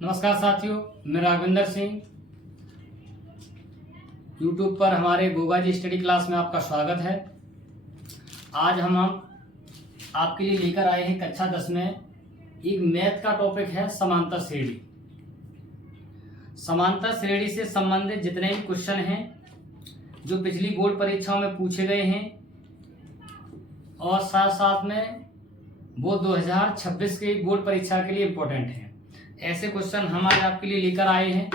नमस्कार साथियों, मैं राघवेंद्र सिंह। यूट्यूब पर हमारे गोगा जी स्टडी क्लास में आपका स्वागत है। आज हम आपके लिए लेकर आए हैं कक्षा 10 में एक मैथ का टॉपिक है समांतर श्रेणी। समांतर श्रेणी से संबंधित जितने भी क्वेश्चन हैं जो पिछली बोर्ड परीक्षाओं में पूछे गए हैं और साथ साथ में वो 2026 के बोर्ड परीक्षा के लिए इम्पोर्टेंट हैं, ऐसे क्वेश्चन हम आज आपके लिए लेकर आए हैं।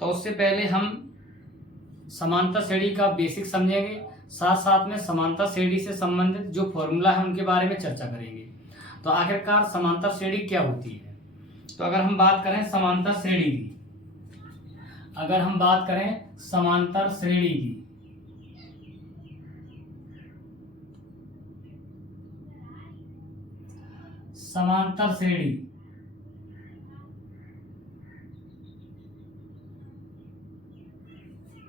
तो उससे पहले हम समांतर श्रेणी का बेसिक समझेंगे, साथ साथ में समांतर श्रेणी से संबंधित जो फॉर्मूला है उनके बारे में चर्चा करेंगे। तो आखिरकार समांतर श्रेणी क्या होती है? तो अगर हम बात करें समांतर श्रेणी की, समांतर श्रेणी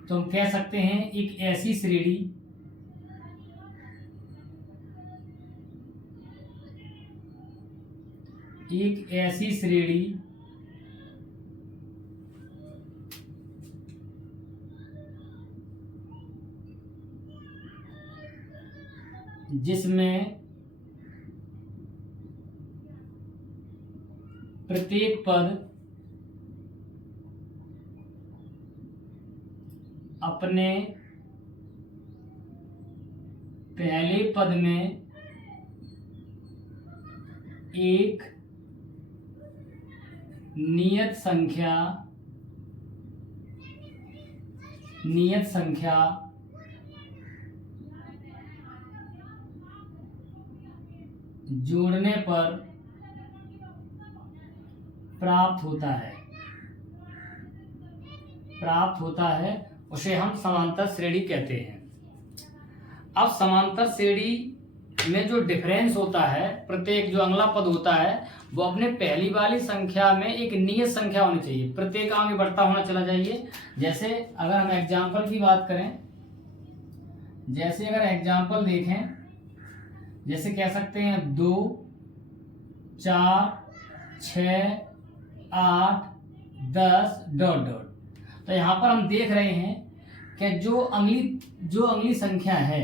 तो हम कह सकते हैं एक ऐसी श्रेणी जिसमें प्रत्येक पद अपने पहले पद में एक नियत संख्या जोड़ने पर प्राप्त होता है उसे हम समांतर श्रेणी कहते हैं। अब समांतर श्रेणी में जो डिफरेंस होता है, प्रत्येक जो अगला पद होता है वो अपने पहली वाली संख्या में एक नियत संख्या होनी चाहिए, प्रत्येक आगे बढ़ता होना चला जाइए। जैसे अगर हम एग्जाम्पल की बात करें, जैसे अगर एग्जाम्पल देखें, जैसे कह सकते हैं 2, 4, 6, 8, 10 ... तो यहाँ पर हम देख रहे हैं कि जो अगली संख्या है,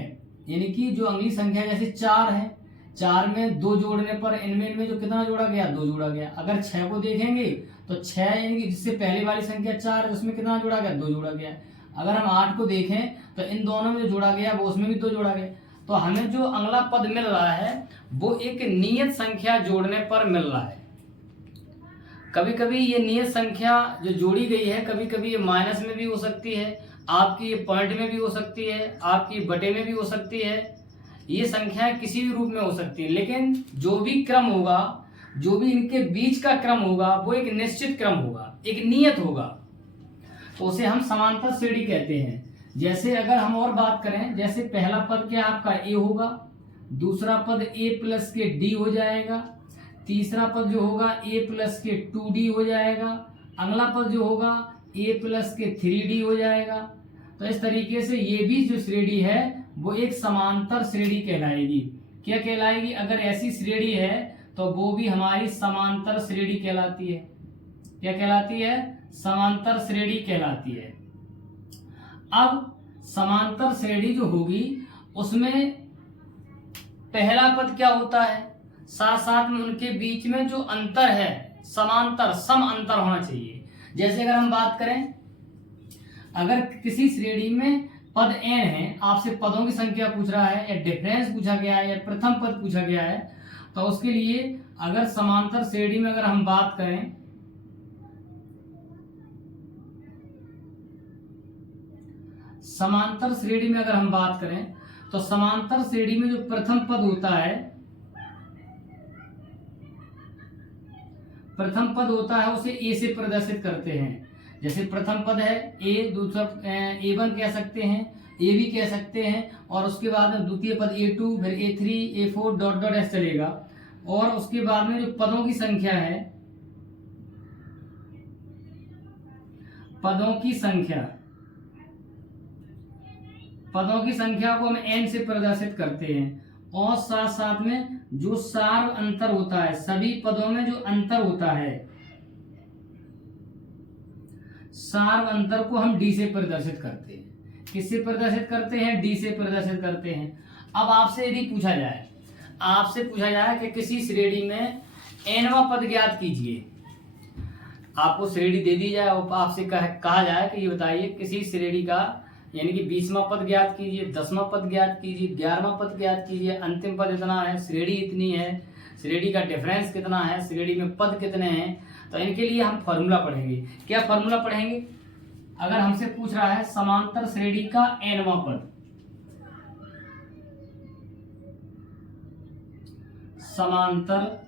यानी कि जो अगली संख्या जैसे 4 है, 4 में 2 जोड़ने पर इनमें जो कितना जोड़ा गया, 2 जोड़ा गया। अगर 6 को देखेंगे तो 6 यानी कि जिससे पहले वाली संख्या 4 है उसमें कितना जोड़ा गया, 2 जोड़ा गया। अगर हम 8 को देखें तो इन दोनों में जो जोड़ा गया वो उसमें भी 2 जोड़ा गया। तो हमें जो अगला पद मिल रहा है वो एक नियत संख्या जोड़ने पर मिल रहा है। कभी कभी ये नियत संख्या जो जोड़ी गई है, कभी कभी ये माइनस में भी हो सकती है, आपकी ये पॉइंट में भी हो सकती है, आपकी बटे में भी हो सकती है। ये संख्या किसी भी रूप में हो सकती है, लेकिन जो भी क्रम होगा, जो भी इनके बीच का क्रम होगा वो एक निश्चित क्रम होगा, एक नियत होगा, तो उसे हम समांतर श्रेणी कहते हैं। जैसे अगर हम और बात करें, जैसे पहला पद क्या आपका a होगा, दूसरा पद a प्लस के d हो जाएगा, तीसरा पद जो होगा a प्लस के 2d हो जाएगा, अगला पद जो होगा a प्लस के 3d हो जाएगा। तो इस तरीके से ये भी जो श्रेणी है वो एक समांतर श्रेणी कहलाएगी। क्या कहलाएगी? अगर ऐसी श्रेणी है तो वो भी हमारी समांतर श्रेणी कहलाती है। क्या कहलाती है? समांतर श्रेणी कहलाती है। अब समांतर श्रेणी जो होगी उसमें पहला पद क्या होता है, साथ साथ में उनके बीच में जो अंतर है सम अंतर होना चाहिए। जैसे अगर हम बात करें, अगर किसी श्रेणी में पद n है, आपसे पदों की संख्या पूछ रहा है या डिफरेंस पूछा गया है या प्रथम पद पूछा गया है, तो उसके लिए अगर समांतर श्रेणी में अगर हम बात करें, समांतर श्रेणी में अगर हम बात करें तो समांतर श्रेणी में जो प्रथम पद होता है उसे a से प्रदर्शित करते हैं। जैसे प्रथम पद है a, दूसरा a1 कह सकते हैं, a भी कह सकते हैं, और उसके बाद में द्वितीय पद a2, फिर a3, a4 ... ऐसे चलेगा। और उसके बाद में जो पदों की संख्या है, पदों की संख्या को हम n से प्रदर्शित करते हैं। और साथ साथ में जो सार्व अंतर होता है, सभी पदों में जो अंतर होता है सार्व अंतर को हम डी से प्रदर्शित करते हैं। किससे प्रदर्शित करते हैं? डी से प्रदर्शित करते हैं। अब आपसे यदि पूछा जाए कि किसी श्रेणी में nवां पद ज्ञात कीजिए, आपको श्रेणी दे दी जाए और आपसे कहा जाए कि ये बताइए किसी श्रेणी का यानी कि 20वां पद ज्ञात कीजिए, 10वां पद ज्ञात कीजिए, 11वां पद ज्ञात कीजिए, अंतिम पद इतना है, श्रेणी इतनी है, श्रेणी का डिफरेंस कितना है, श्रेणी में पद कितने हैं, तो इनके लिए हम फॉर्मूला पढ़ेंगे। क्या फॉर्मूला पढ़ेंगे? अगर हमसे पूछ रहा है समांतर श्रेणी का nवां पद, समांतर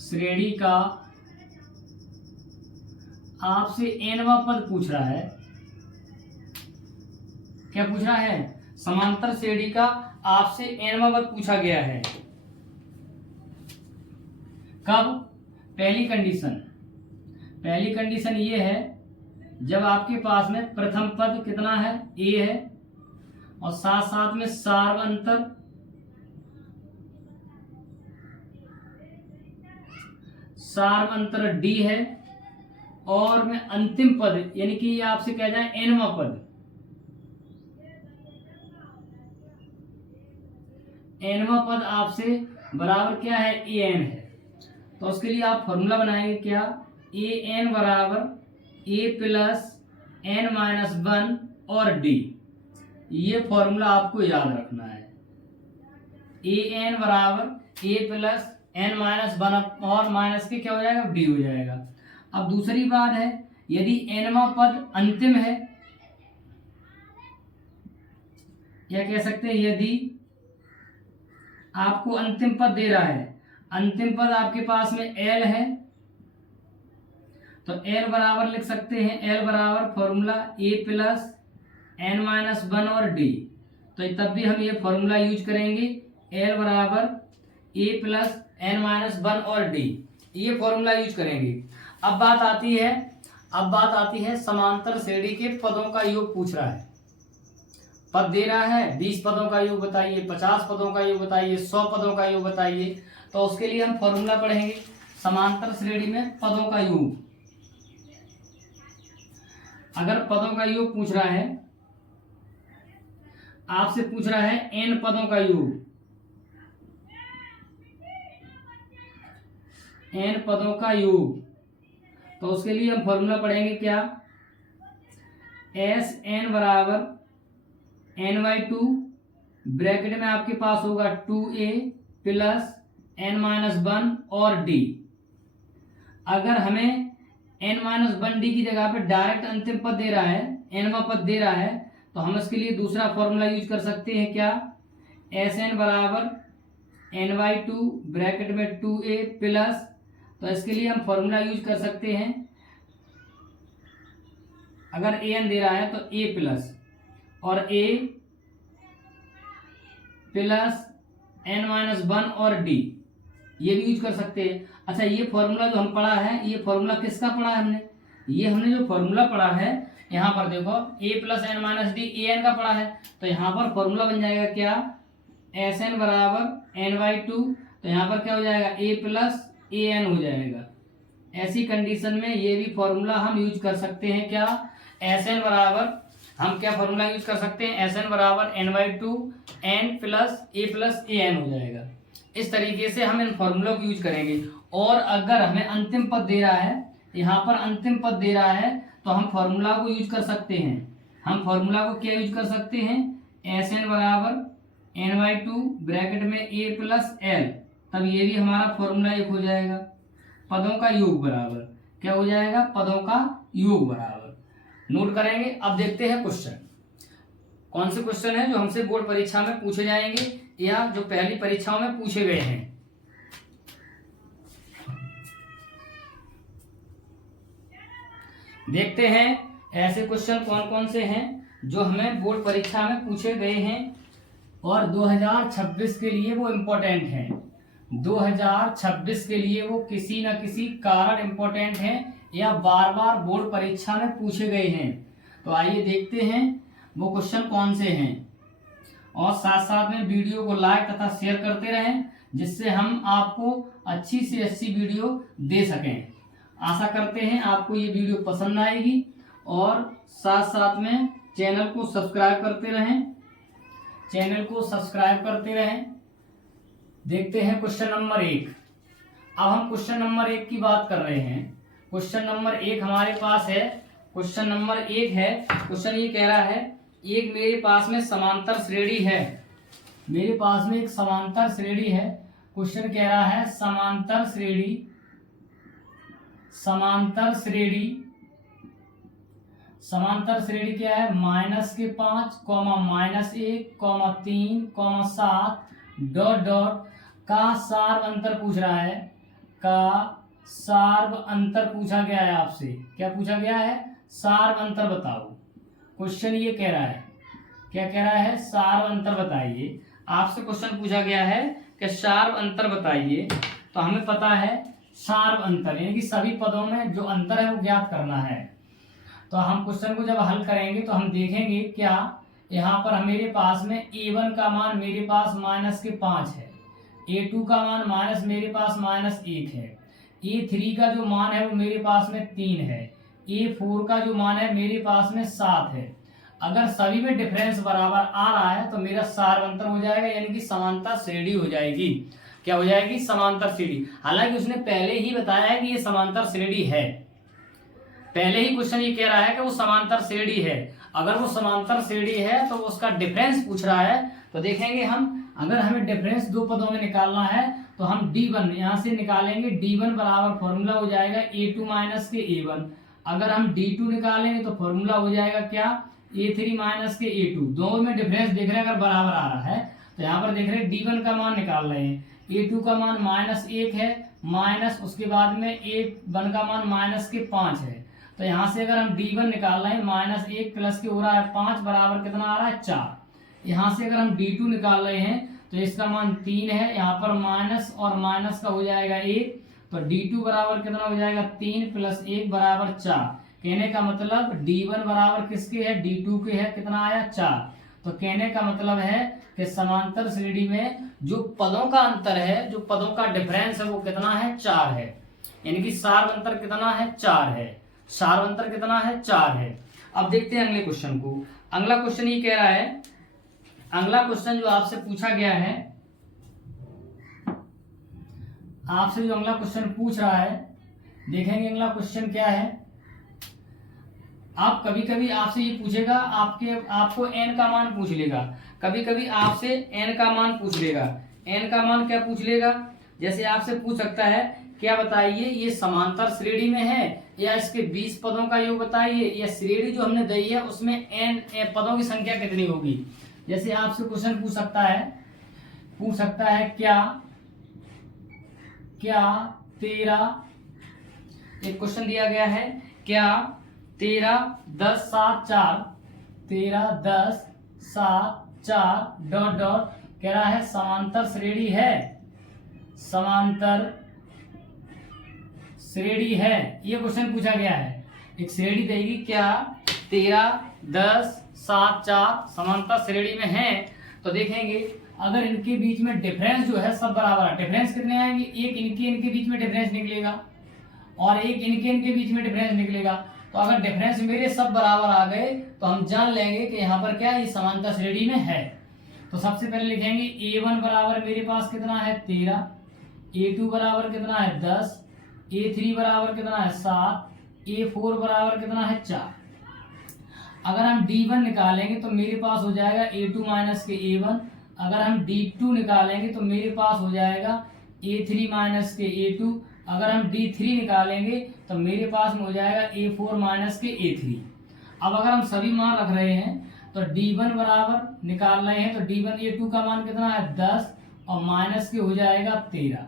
श्रेणी का आपसे nवां पद पूछ रहा है, क्या पूछ रहा है? समांतर श्रेणी का आपसे nवां पद पूछा गया है। कब? पहली कंडीशन ये है जब आपके पास में प्रथम पद कितना है? a है और साथ साथ में सार्व अंतर d है और में अंतिम पद यानी कि ये आपसे कह जाए nवां पद, nवां पद आपसे बराबर क्या है? an है। तो उसके लिए आप फॉर्मूला बनाएंगे क्या? an बराबर a प्लस n-1 और d। ये फॉर्मूला आपको याद रखना है। an बराबर a प्लस n-1 और माइनस के क्या हो जाएगा? d हो जाएगा। अब दूसरी बात है, यदि nवां पद अंतिम है, या कह सकते हैं यदि आपको अंतिम पद दे रहा है, अंतिम पद आपके पास में l है, तो l बराबर लिख सकते हैं, l बराबर फॉर्मूला a प्लस n-1 और d। तो तब भी हम ये फॉर्मूला यूज करेंगे, l बराबर a प्लस n-1 और d, ये फॉर्मूला यूज करेंगे। अब बात आती है समांतर श्रेणी के पदों का योग पूछ रहा है। पद दे रहा है 20 पदों का योग बताइए, 50 पदों का योग बताइए, 100 पदों का योग बताइए। तो उसके लिए हम फॉर्मूला पढ़ेंगे समांतर श्रेणी में पदों का योग। अगर पदों का योग पूछ रहा है, आपसे पूछ रहा है n पदों का योग, n पदों का योग, तो उसके लिए हम फॉर्मूला पढ़ेंगे क्या? Sn बराबर n/2 ब्रैकेट में आपके पास होगा 2a प्लस n-1 और d। अगर हमें n-1 d की जगह पे डायरेक्ट अंतिम पद दे रहा है, nवां पद दे रहा है, तो हम इसके लिए दूसरा फॉर्मूला यूज कर सकते हैं क्या? Sn बराबर n/2 ब्रैकेट में 2a प्लस, तो इसके लिए हम फॉर्मूला यूज कर सकते हैं, अगर an दे रहा है तो a प्लस और a प्लस n-1 और d, ये भी यूज कर सकते हैं। अच्छा, ये फॉर्मूला जो हम पढ़ा है, ये फॉर्मूला किसका पढ़ा है हमने? ये हमने जो फॉर्मूला पढ़ा है, यहाँ पर देखो a प्लस n-d an का पढ़ा है, तो यहाँ पर फॉर्मूला बन जाएगा क्या? Sn बराबर n/2, तो यहाँ पर क्या हो जाएगा? a प्लस an हो जाएगा। ऐसी कंडीशन में ये भी फॉर्मूला हम यूज कर सकते हैं क्या? Sn बराबर, हम क्या फॉर्मूला यूज कर सकते हैं? Sn बराबर n/2 n प्लस an हो जाएगा। इस तरीके से हम इन फॉर्मूलों को यूज करेंगे। और अगर हमें अंतिम पद दे रहा है, यहाँ पर अंतिम पद दे रहा है, तो हम फॉर्मूला को यूज कर सकते हैं। हम फॉर्मूला को क्या यूज कर सकते हैं? Sn बराबर n/2 ब्रैकेट में a प्लस l, तब ये भी हमारा फॉर्मूला एक हो जाएगा। पदों का योग बराबर क्या हो जाएगा? पदों का योग बराबर। नोट करेंगे। अब देखते हैं क्वेश्चन, कौन से क्वेश्चन है जो हमसे बोर्ड परीक्षा में पूछे जाएंगे या जो पहली परीक्षाओं में पूछे गए हैं। देखते हैं ऐसे क्वेश्चन कौन कौन से हैं जो हमें बोर्ड परीक्षा में पूछे गए हैं और 2026 के लिए वो इम्पोर्टेंट हैं। 2026 के लिए वो किसी न किसी कारण इम्पोर्टेंट हैं या बार बार बोर्ड परीक्षा में पूछे गए हैं। तो आइए देखते हैं वो क्वेश्चन कौन से हैं और साथ साथ में वीडियो को लाइक तथा शेयर करते रहें, जिससे हम आपको अच्छी से अच्छी वीडियो दे सकें। आशा करते हैं आपको ये वीडियो पसंद आएगी और साथ साथ में चैनल को सब्सक्राइब करते रहें। देखते हैं क्वेश्चन नंबर 1। अब हम क्वेश्चन नंबर 1 की बात कर रहे हैं। क्वेश्चन नंबर 1 हमारे पास है। क्वेश्चन नंबर 1 है। क्वेश्चन ये कह रहा है एक मेरे पास में समांतर श्रेणी है। मेरे पास में एक समांतर श्रेणी है। क्वेश्चन कह रहा है समांतर श्रेणी क्या है? -5, -1, -3, -7 ... का सार्व अंतर पूछ रहा है। का सार्व अंतर पूछा गया है आपसे। क्या पूछा गया है? सार्व अंतर बताओ। क्वेश्चन ये कह रहा है, क्या कह रहा है? सार्व अंतर बताइए। आपसे क्वेश्चन पूछा गया है कि सार्व अंतर बताइए। तो हमें पता है सार्व अंतर यानी कि सभी पदों में जो अंतर है वो ज्ञात करना है। तो हम क्वेश्चन को जब हल करेंगे तो हम देखेंगे क्या यहाँ पर मेरे पास में a1 का मान मेरे पास -5 है, a2 का मान मेरे पास -1 है, a3 का जो मान है वो मेरे पास में 3 है, a4 का जो मान है मेरे पास में 7 है। अगर सभी में डिफरेंस बराबर आ रहा है तो मेरा सार्व अंतर हो जाएगा यानी कि समांतर श्रेणी हो जाएगी। क्या हो जाएगी? समांतर श्रेणी। हालांकि उसने पहले ही बताया है कि ये समांतर श्रेणी है। पहले ही क्वेश्चन ये कह रहा है कि वो समांतर श्रेणी है। अगर वो समांतर श्रेणी है तो उसका डिफरेंस पूछ रहा है। तो देखेंगे हम, अगर हमें डिफरेंस दो पदों में निकालना है तो हम D1 यहाँ से निकालेंगे। D1 बराबर फॉर्मूला हो जाएगा A2 माइनस के A1। अगर हम D2 निकालेंगे तो फॉर्मूला हो जाएगा क्या? A3 माइनस के A2। दोनों में डिफरेंस देख रहे हैं, अगर बराबर आ रहा है तो यहाँ पर देख रहे हैं D1 का मान निकाल रहे हैं। A2 का मान -1 है, माइनस उसके बाद में A1 का मान -5 है। तो यहाँ से अगर हम D1 निकाल रहे हैं -1 प्लस के हो रहा है 5 बराबर कितना आ रहा है? 4। यहाँ से अगर हम D2 निकाल रहे हैं तो इसका मान 3 है, यहाँ पर माइनस और माइनस का हो जाएगा 1। तो D2 बराबर कितना हो जाएगा? 3 + 1 बराबर 4। कहने का मतलब D1 बराबर किसके है? D2 के है। कितना आया? 4। तो कहने का मतलब है कि समांतर श्रेणी में जो पदों का अंतर है, जो पदों का डिफरेंस है वो कितना है? 4 है। यानी कि सार्व अंतर कितना है? 4 है। सार्व अंतर कितना है? 4 है। अब देखते हैं अगले क्वेश्चन को। अगला क्वेश्चन ये कह रहा है, अगला क्वेश्चन जो आपसे पूछा गया है, आपसे जो अगला क्वेश्चन पूछ रहा है, देखेंगे अगला क्वेश्चन क्या है। आप कभी कभी आपसे ये पूछेगा, आपको n का मान पूछ लेगा। कभी कभी आपसे n का मान पूछ लेगा। n का मान क्या पूछ लेगा? जैसे आपसे पूछ सकता है, क्या बताइए ये समांतर श्रेणी में है या इसके 20 पदों का योग बताइए, या श्रेणी जो हमने दी है उसमें n पदों की संख्या कितनी होगी। जैसे आपसे क्वेश्चन पूछ सकता है क्या 13, एक क्वेश्चन दिया गया है, क्या 13, 10, 7, 4, 13, 10, 7, 4 ... कह रहा है समांतर श्रेणी है। समांतर श्रेणी है, ये क्वेश्चन पूछा गया है। एक श्रेणी देगी, क्या 13, 10, 7, 4 समांतर श्रेणी में है। तो देखेंगे अगर इनके बीच में डिफरेंस जो है सब बराबर है। डिफरेंस कितने आएंगे? एक इनके बीच में डिफरेंस निकलेगा और एक इनके बीच में डिफरेंस निकलेगा। तो अगर डिफरेंस मेरे सब बराबर आ गए तो हम जान लेंगे कि यहाँ पर क्या ये समांतर श्रेणी में है। तो सबसे पहले लिखेंगे A1 बराबर मेरे पास कितना है? 13, A2 बराबर कितना है? 10, A3 बराबर कितना है? 7, A4 बराबर कितना है? 4। अगर हम D1 निकालेंगे तो मेरे पास हो जाएगा A2 माइनस के A1। अगर हम D2 निकालेंगे तो मेरे पास हो जाएगा A3 माइनस के A2। अगर हम D3 निकालेंगे तो मेरे पास में हो जाएगा A4 माइनस के A3। अब अगर हम सभी मान रख रहे हैं तो D1 बराबर निकाल रहे हैं तो D1 A2 का मान कितना है? 10 और माइनस के हो जाएगा 13।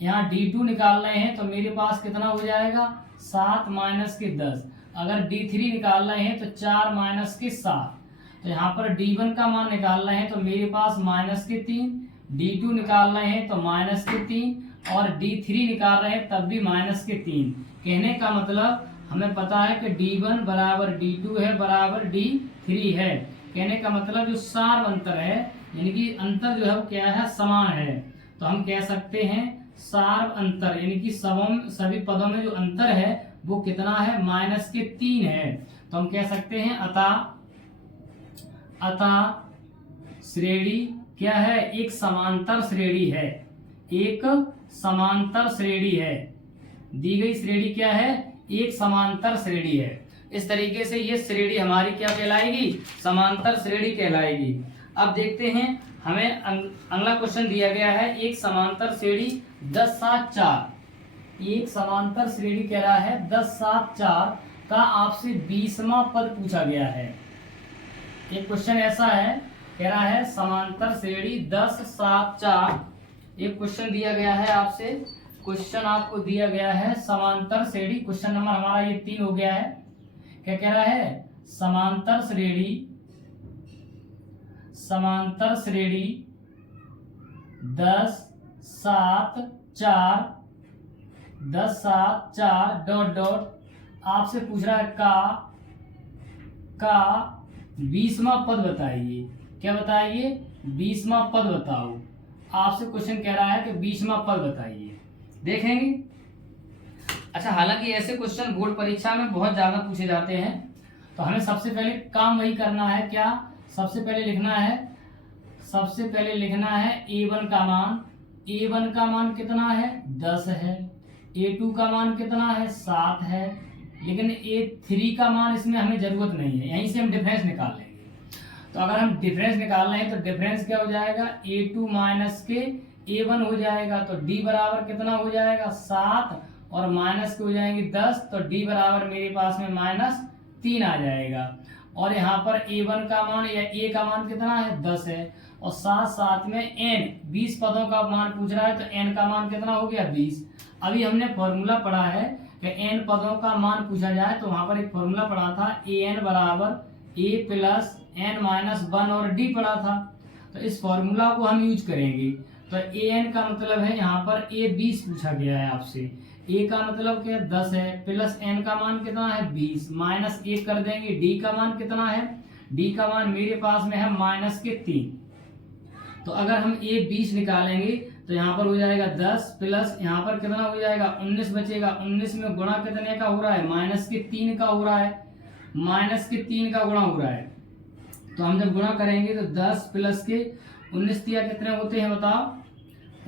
यहाँ D2 निकाल रहे हैं तो मेरे पास कितना हो जाएगा? 7 माइनस के 10। अगर D3 निकाल रहे हैं तो 4 माइनस के 7। तो यहाँ पर D1 का मान निकाल रहे हैं तो मेरे पास माइनस के 3, D2 निकाल रहे हैं तो माइनस के 3 और D3 निकाल रहे हैं तब भी माइनस के 3। कहने का मतलब हमें पता है कि D1 बराबर D2 है बराबर D3 है। कहने का मतलब जो सार्व अंतर है यानी कि अंतर जो है वो क्या है? समान है। तो हम कह सकते हैं सार्व अंतर यानी कि सभी पदों में जो अंतर है वो कितना है, -3 है। तो हम कह सकते हैं अतः श्रेणी क्या है, एक समांतर श्रेणी है, एक समांतर श्रेणी है। दी गई श्रेणी क्या है, एक समांतर श्रेणी है। इस तरीके से ये श्रेणी हमारी क्या कहलाएगी, समांतर श्रेणी कहलाएगी। अब देखते हैं हमें अगला क्वेश्चन दिया गया है, एक समांतर श्रेणी 10 7 4। एक समांतर श्रेणी कह रहा है 10 7 4 का आपसे 20वां पद पूछा गया है। एक क्वेश्चन ऐसा है, कह रहा है समांतर श्रेणी 10 7 4। एक क्वेश्चन दिया गया है आपसे, क्वेश्चन आपको दिया गया है समांतर श्रेणी, क्वेश्चन नंबर हमारा ये 3 हो गया है। क्या कह रहा है, समांतर श्रेणी 10 7 4 10 7 4 डॉट डॉट आपसे पूछ रहा है का 20वां पद बताइए। क्या बताइए, 20वां पद बताओ। आपसे क्वेश्चन कह रहा है कि 20वां पद बताइए, देखेंगे। अच्छा, हालांकि ऐसे क्वेश्चन बोर्ड परीक्षा में बहुत ज्यादा पूछे जाते हैं, तो हमें सबसे पहले काम वही करना है, क्या सबसे पहले लिखना है a1 का मान। a1 का मान कितना है, 10 है। a2 का मान कितना है, 7 है। लेकिन a3 का मान इसमें हमें जरूरत नहीं है, यहीं से हम डिफरेंस निकाल लेंगे। तो अगर हम डिफरेंस निकाल रहे हैं तो डिफरेंस क्या हो जाएगा, a2 माइनस के a1 हो जाएगा। तो d बराबर कितना हो जाएगा, 7 और माइनस के हो जाएंगे 10। तो d बराबर मेरे पास में -3 आ जाएगा। और यहाँ पर a1 का मान या a का मान कितना है, 10 है। और साथ साथ में n 20 पदों का मान पूछ रहा है, तो n का मान कितना हो गया, 20। अभी हमने फॉर्मूला पढ़ा है कि n पदों का मान पूछा जाए तो वहां पर एक फॉर्मूला पढ़ा था, an बराबर a प्लस n माइनस 1 और d पढ़ा था। तो इस फॉर्मूला को हम यूज करेंगे। तो an का मतलब है यहाँ पर a 20 पूछा गया है आपसे, a का मतलब क्या 10 है, प्लस n का मान कितना है 20, माइनस 1 कर देंगे, d का मान कितना है, d का मान मेरे पास में है -3। तो अगर हम a 20 निकालेंगे तो यहाँ पर हो जाएगा 10 प्लस यहाँ पर कितना हो जाएगा 19 बचेगा। 19 में गुणा कितने का हो रहा है, -3 का हो रहा है, -3 का गुणा हो रहा है। तो हम जब गुणा करेंगे तो 10 प्लस के 19 तिया कितने होते हैं बताओ,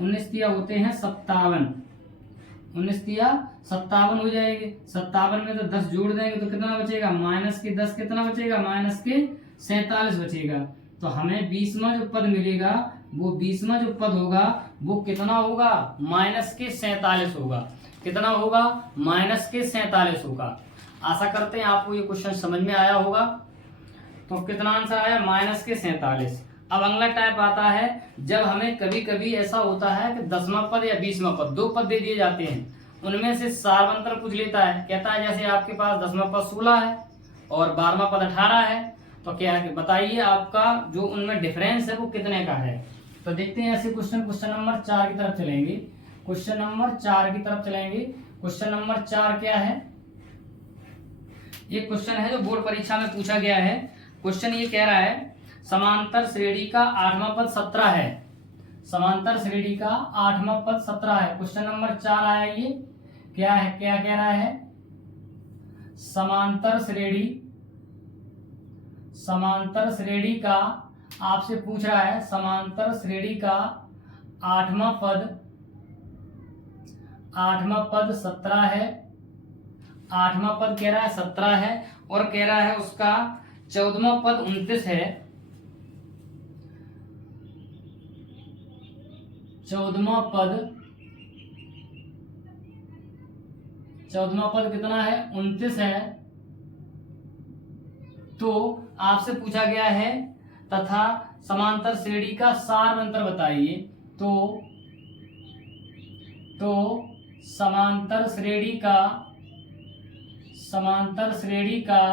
19 तिया होते हैं 57, 19 तिया 57 हो जाएंगे। 57 में तो 10 जोड़ देंगे तो कितना बचेगा, -10 कितना बचेगा, -47 बचेगा। तो हमें 20वां जो पद मिलेगा, वो 20वां जो पद होगा वो कितना होगा, -47 होगा। कितना होगा, -47 होगा। आशा करते हैं आपको ये क्वेश्चन समझ में आया होगा। तो कितना आंसर आया, -47। अब अगला टाइप आता है, जब हमें कभी कभी ऐसा होता है कि 10वां पद या 20वां पद, 2 पद दे दिए जाते हैं, उनमें से सार्वंतर पूछ लेता है। कहता है जैसे आपके पास 10वां पद 16 है और 12वां पद 18 है, तो क्या है बताइए आपका जो उनमें डिफरेंस है वो कितने का है। तो देखते हैं ऐसे क्वेश्चन नंबर 4 की तरफ चलेंगे। क्वेश्चन नंबर 4 की तरफ चलेंगे। क्वेश्चन नंबर 4 क्या है, ये क्वेश्चन है जो बोर्ड परीक्षा में पूछा गया है। क्वेश्चन ये कह रहा है, समांतर श्रेणी का 8वां पद 17 है। समांतर श्रेणी का 8वां पद 17 है। क्वेश्चन नंबर 4 आया, ये क्या है, क्या कह रहा है, समांतर श्रेणी का आपसे पूछ रहा है, समांतर श्रेणी का 8वां पद 17 है। 8वां पद कह रहा है 17 है और कह रहा है उसका 14वां पद 29 है। 14वां पद कितना है, 29 है। तो आपसे पूछा गया है तथा समांतर श्रेणी का सार्वंतर बताइए। तो समांतर श्रेणी का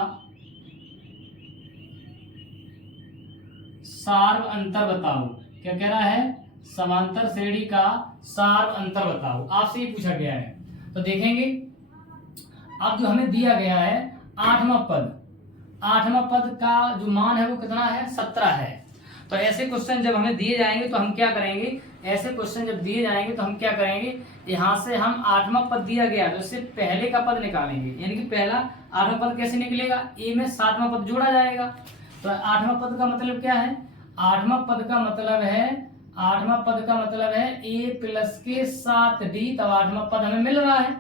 सार्व अंतर बताओ। क्या कह रहा है, समांतर श्रेणी का सार्व अंतर बताओ, आपसे ही पूछा गया है। तो देखेंगे अब जो हमें दिया गया है 8वां पद का जो मान है वो कितना है, 17 है। तो ऐसे क्वेश्चन जब हमें दिए जाएंगे तो हम क्या करेंगे, ऐसे क्वेश्चन जब दिए जाएंगे तो हम क्या करेंगे, यहाँ से हम 8वां पद दिया गया तो इससे पहले का पद निकालेंगे, यानी कि पहला 8वां पद कैसे निकलेगा, ए में 7वां पद जोड़ा जाएगा। तो 8वां पद का मतलब क्या है, 8वां पद का मतलब है, 8वां पद का मतलब है ए प्लस के 7d। तब 8वां पद हमें मिल रहा है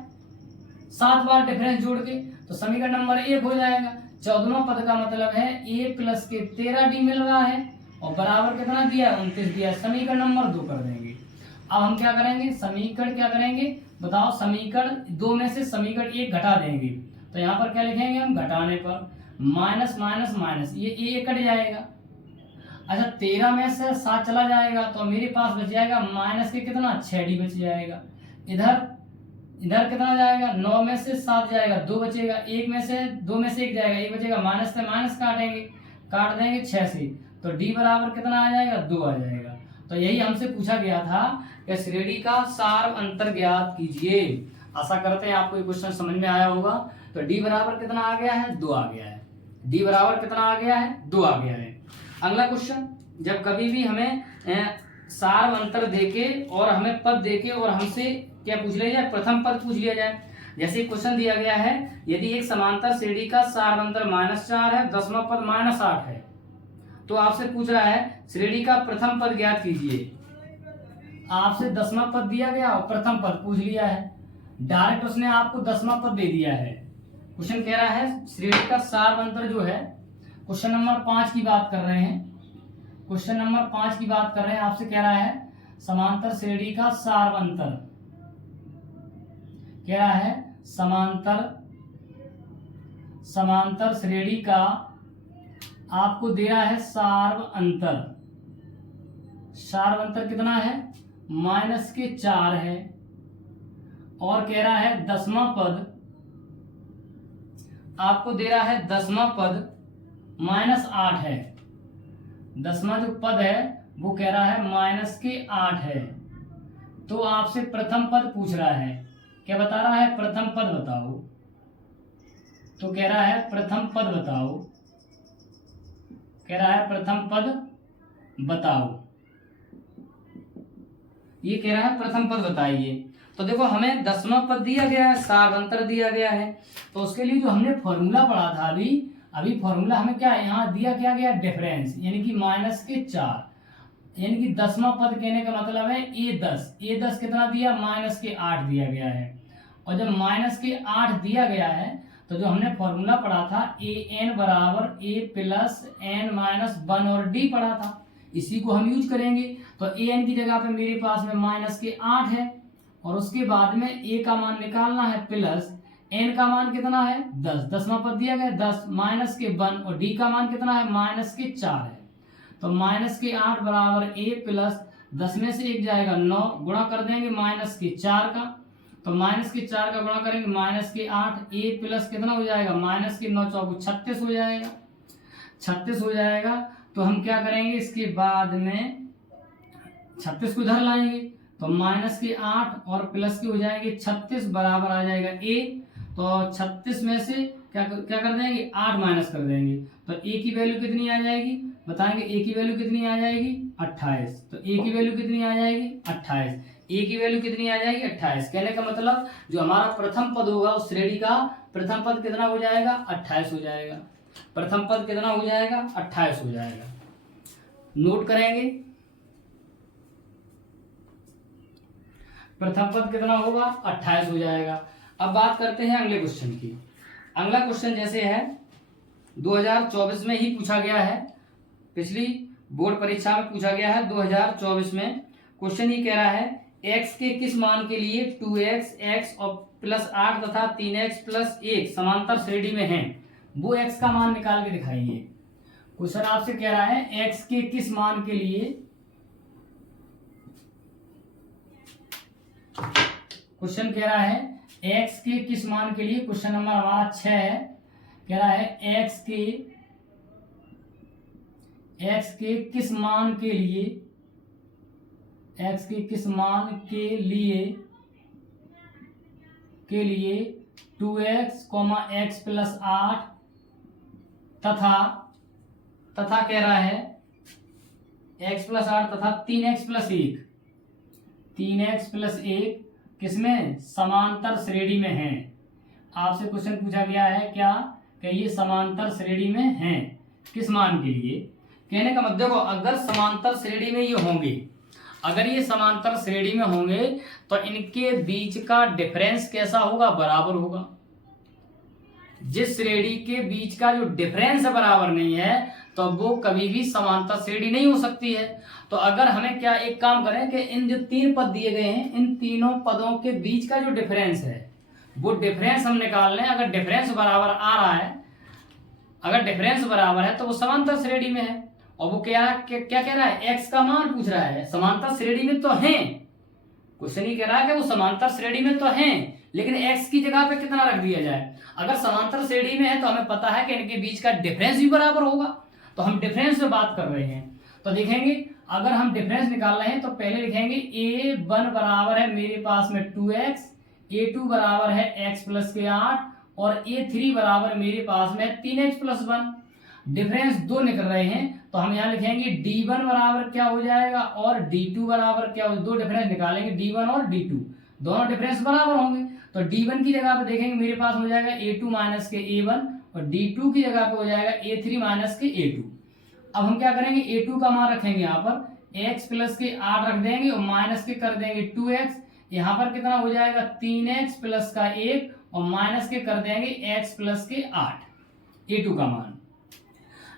7 बार डिफरेंस जोड़ के, तो समीकरण नंबर 1 हो जाएगा। 14वां पद का मतलब है ए प्लस के 13d मिल रहा है और बराबर कितना दिया, 29 दिया, समीकरण नंबर 2 कर देंगे। अब हम क्या करेंगे, समीकरण क्या करेंगे बताओ, समीकरण 2 में से समीकरण 1 घटा देंगे। तो यहाँ पर क्या लिखेंगे हम, घटाने पर माइनस माइनस माइनस, ये ए कट जाएगा। अच्छा 13 में से 7 चला जाएगा तो मेरे पास बच जाएगा माइनस के कितना, 6d बच जाएगा। इधर कितना जाएगा, 9 में से 7 जाएगा, 2 बचेगा, 1 में से 2 में से 1 जाएगा, 1 बचेगा, माइनस से माइनस काट देंगे 6 से, तो d बराबर कितना आ जाएगा, 2 आ जाएगा। तो यही हमसे पूछा गया था कि श्रेणी का सार अंतर ज्ञात कीजिए। आशा करते हैं आपको ये क्वेश्चन समझ में आया होगा। तो d बराबर कितना आ गया है, 2 आ गया है। d बराबर कितना आ गया है, 2 आ गया है। अगला क्वेश्चन, जब कभी भी हमें सार अंतर देके और हमें पद देके और हमसे क्या पूछ लिया जाए, प्रथम पद पूछ लिया जाए। जैसे क्वेश्चन दिया गया है, यदि एक समांतर श्रेणी का सार अंतर -4 है, 10वां पद -8 है, तो आपसे पूछ रहा है श्रेणी का प्रथम पद ज्ञात कीजिए। आपसे 10वां पद दिया गया और प्रथम पद पूछ लिया है, डायरेक्ट उसने आपको 10वां पद दे दिया है। क्वेश्चन कह रहा है श्रेणी का सार अंतर जो है, क्वेश्चन नंबर 5 की बात कर रहे हैं, क्वेश्चन नंबर 5 की बात कर रहे हैं। आपसे कह रहा है समांतर श्रेणी का सार अंतर, कह रहा है समांतर श्रेणी का आपको दे रहा है सार अंतर कितना है, -4 है, और कह रहा है 10वां पद आपको दे रहा है, 10वां पद -8 है। 10वां जो पद है वो कह रहा है -8 है। तो आपसे प्रथम पद पूछ रहा है, क्या बता रहा है, प्रथम पद बताओ। तो कह रहा है प्रथम पद बताओ, कह रहा है प्रथम पद बताओ, ये कह रहा है प्रथम पद बताइए। तो देखो हमें 10वां पद दिया गया है, सार अंतर दिया गया है, तो उसके लिए जो हमने फॉर्मूला पढ़ा था अभी फॉर्मूला हमें क्या यहाँ दिया, क्या गया, डिफरेंस, यानी कि -4, यानी कि 10वां पद कहने का मतलब है ए10 कितना दिया, -8 दिया गया है। और जब -8 दिया गया है तो जो हमने फॉर्मूला पढ़ा था an बराबर a प्लस n माइनस 1 और d पढ़ा था, इसी को हम यूज करेंगे। तो an की जगह पे मेरे पास में -8 है और उसके बाद में a का मान निकालना है प्लस n का मान कितना है, 10, 10वां पद दिया गया 10 -1 और d का मान कितना है, -4 है। तो -8 बराबर a प्लस 10 में से 1 जाएगा 9, गुणा कर देंगे -4 का, तो -4 का गुणा करेंगे -8, a प्लस कितना हो जाएगा, -9 चौको 36 हो जाएगा, 36 हो जाएगा। तो हम क्या करेंगे, इसके बाद में 36 को इधर लाएंगे तो -8 और प्लस के हो जाएंगे 36 बराबर आ जाएगा a। तो 36 में से क्या कर देंगे, 8 माइनस कर देंगे, तो a की वैल्यू कितनी आ जाएगी, बताएंगे a की वैल्यू कितनी आ जाएगी, 28। तो a की वैल्यू कितनी आ जाएगी, 28, a की वैल्यू कितनी आ जाएगी, 28। कहने का मतलब जो हमारा प्रथम पद होगा उस श्रेणी का प्रथम पद कितना हो जाएगा, 28 हो जाएगा। प्रथम पद कितना हो जाएगा, 28 हो जाएगा। नोट करेंगे, प्रथम पद कितना होगा, 28 हो जाएगा। अब बात करते हैं अगले क्वेश्चन की। अगला क्वेश्चन जैसे है 2024 में ही पूछा गया है, पिछली बोर्ड परीक्षा में पूछा गया है 2024 में। क्वेश्चन ये कह रहा है x के किस मान के लिए 2x x और +8 तथा 3x + 1 समांतर श्रेणी में हैं, वो x का मान निकाल के दिखाइए। क्वेश्चन आपसे कह रहा है x के किस मान के लिए, क्वेश्चन कह रहा है x के किस मान के लिए, क्वेश्चन नंबर हमारा 6 है। कह रहा है x के किस मान के लिए, x के किस मान के लिए 2x, x + 8 तथा कह रहा है x+8 तथा 3x+1, 3x+1 किसमें, समांतर श्रेणी में है। आपसे क्वेश्चन पूछा गया है क्या, कि ये समांतर श्रेणी में हैं, किस मान के लिए। कहने का मतलब देखो, अगर समांतर श्रेणी में ये होंगे, अगर ये समांतर श्रेणी में होंगे तो इनके बीच का डिफरेंस कैसा होगा, बराबर होगा। जिस श्रेणी के बीच का जो डिफरेंस बराबर नहीं है तो वो कभी भी समांतर श्रेणी नहीं हो सकती है। तो अगर हमें क्या, एक काम करें कि इन जो 3 पद दिए गए हैं, इन तीनों पदों के बीच का जो डिफरेंस है वो डिफरेंस हम निकाल लें। अगर डिफरेंस बराबर आ रहा है, अगर डिफरेंस बराबर है तो वो समांतर श्रेणी में है। और वो क्या कह रहा है, एक्स का मान पूछ रहा है। समांतर श्रेणी में तो हैं, क्वेश्चन ही कह रहा है कि वो समांतर श्रेणी में तो हैं, लेकिन एक्स की जगह पे कितना रख दिया जाए। अगर समांतर श्रेणी में है तो हमें पता है कि इनके बीच का डिफरेंस भी बराबर होगा, तो हम डिफरेंस पे बात कर रहे हैं। तो देखेंगे, अगर हम डिफरेंस निकाल रहे हैं तो पहले लिखेंगे a1 बराबर है मेरे पास में 2x, a2 बराबर है x+8 और a3 बराबर मेरे पास में 3x+1। डिफरेंस 2 निकल रहे हैं तो हम यहाँ लिखेंगे d1 बराबर क्या हो जाएगा और d2 बराबर क्या हो, दो डिफरेंस निकालेंगे, d1 और d2 दोनों डिफरेंस बराबर होंगे। तो d1 की जगह पे देखेंगे मेरे पास हो जाएगा a2 माइनस के a1 और d2 की जगह पे हो जाएगा a3 माइनस के a2। अब हम क्या करेंगे, a2 का मान रखेंगे यहाँ पर x+8 रख देंगे और माइनस के कर देंगे 2x, यहाँ पर कितना हो जाएगा 3x+1 और माइनस के कर देंगे x+8 a2 का मान।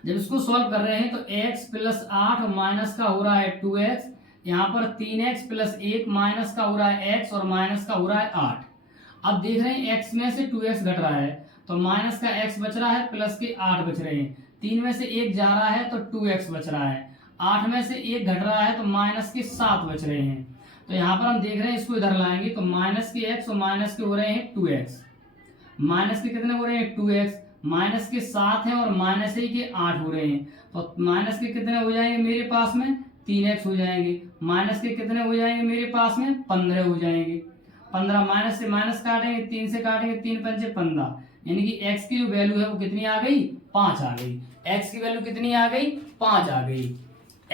जब इसको सॉल्व कर रहे हैं तो x+8 और माइनस का हो रहा है 2x, यहाँ पर 3x+1 माइनस का हो रहा है x और माइनस का हो रहा है 8। अब देख रहे हैं x में से 2x घट रहा है तो माइनस का x बच रहा है, प्लस के 8 बच रहे हैं। 3 में से 1 जा रहा है तो 2x बच रहा है, 8 में से 1 घट रहा है तो माइनस के 7 बच रहे हैं। तो यहाँ पर हम देख रहे हैं, इसको इधर लाएंगे तो माइनस के x और माइनस के हो रहे हैं 2x, माइनस के कितने हो रहे हैं 2x, माइनस के 7 हैं और माइनस के 8 हो रहे हैं। तो माइनस के कितने हो जाएंगे मेरे पास में 3x हो जाएंगे, माइनस के कितने हो जाएंगे मेरे पास में 15 हो जाएंगे। 15 माइनस से माइनस काटेंगे, 3 से काटेंगे, 3 पंचे 15, यानी कि x की जो वैल्यू है वो कितनी आ गई, 5 आ गई। x की वैल्यू कितनी आ गई, 5 आ गई।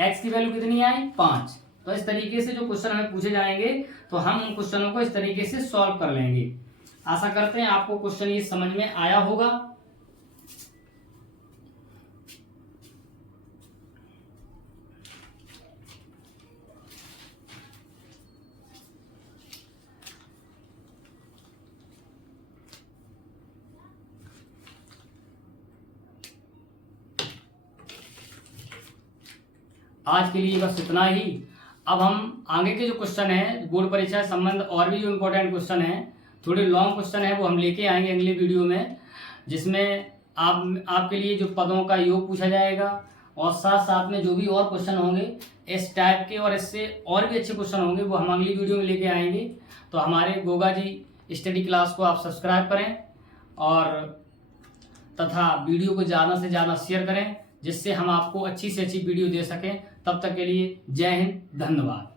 x की वैल्यू कितनी आई, 5। तो इस तरीके से जो क्वेश्चन हमें पूछे जाएंगे तो हम उन क्वेश्चनों को इस तरीके से सॉल्व कर लेंगे। आशा करते हैं आपको क्वेश्चन ये समझ में आया होगा। आज के लिए बस इतना ही। अब हम आगे के जो क्वेश्चन है बोर्ड परीक्षा से संबंध और भी जो इम्पोर्टेंट क्वेश्चन है, थोड़े लॉन्ग क्वेश्चन है, वो हम लेके आएंगे अगले वीडियो में, जिसमें आपके लिए जो पदों का योग पूछा जाएगा और साथ साथ में जो भी और क्वेश्चन होंगे इस टाइप के और इससे और भी अच्छे क्वेश्चन होंगे वो हम अगली वीडियो में लेके आएंगे। तो हमारे गोगा जी स्टडी क्लास को आप सब्सक्राइब करें और तथा वीडियो को ज़्यादा से ज़्यादा शेयर करें, जिससे हम आपको अच्छी से अच्छी वीडियो दे सकें। तब तक के लिए जय हिंद, धन्यवाद।